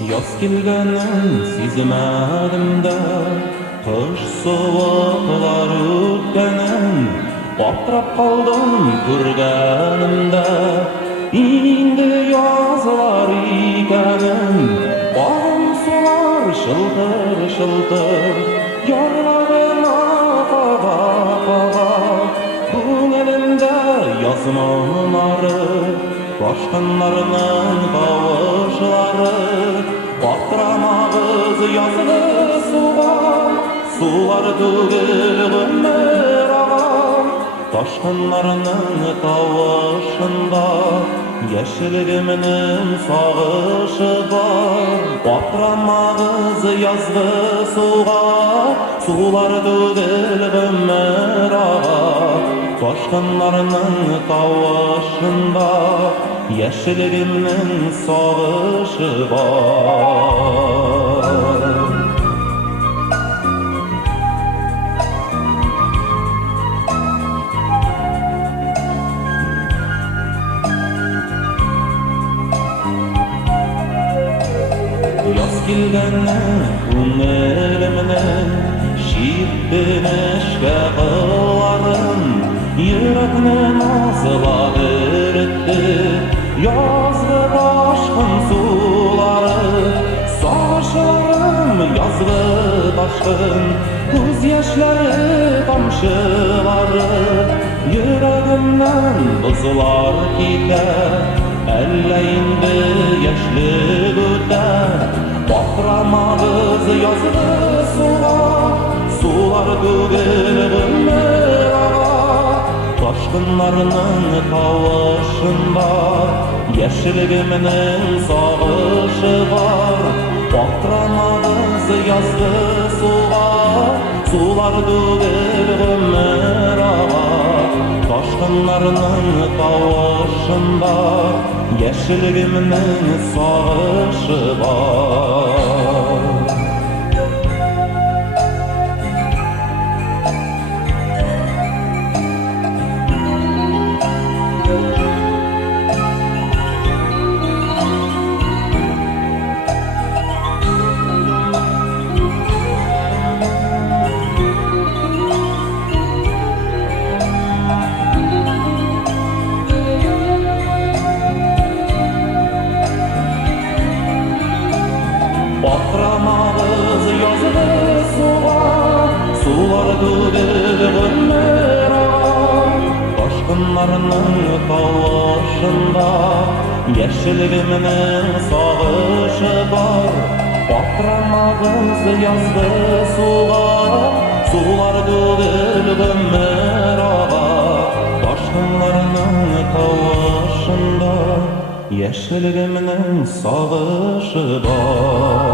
Yaz kelgənin sizmədim də Qış soğuqlar ötkənin Batrap qaldım görgənimdə İndi yazlar ikənin Bağım sular şıltır şıltır Yarlarına qağa Көңілімді yazmanары Başqanlarının qavuşları Batramağız yazılı suğa Sular tөгіл ömür ağa Başqanlarının qavuşunda Yeşilgiminin sağışı var Batramağız yazılı suğa Sular tөгіл ömür ağa Başqanlarının qavuşunda Yeşilgimnin sağışı var Yaz kelgəndən көңілімнен Şiddinişkə qılarım Yürekne nazılar etti Yazgı taşkın suları Savaşlarım yazgı taşkın Göz yaşları tamşıları Yüreğimden buzlar gider Elleyinde yaşlı güder Batramağız yazgı sular Sular tөгіл ömür ağa Başqanlarının qavuşunda Yeşilgiminin sağışı var Batramağız yazgı suğa Sular tөгіл ömür ağa Başqanlarının qavuşunda Yeşilgiminin sağışı var Batramağız yazılı suğa Sular tөгіл ömür ağa Başqanlarının qavuşunda Yeşilgiminin sağışı var Batramağız yazılı suğa Sular tөгіл ömür ağa Başqanlarının qavuşunda Yeşilgiminin sağışı var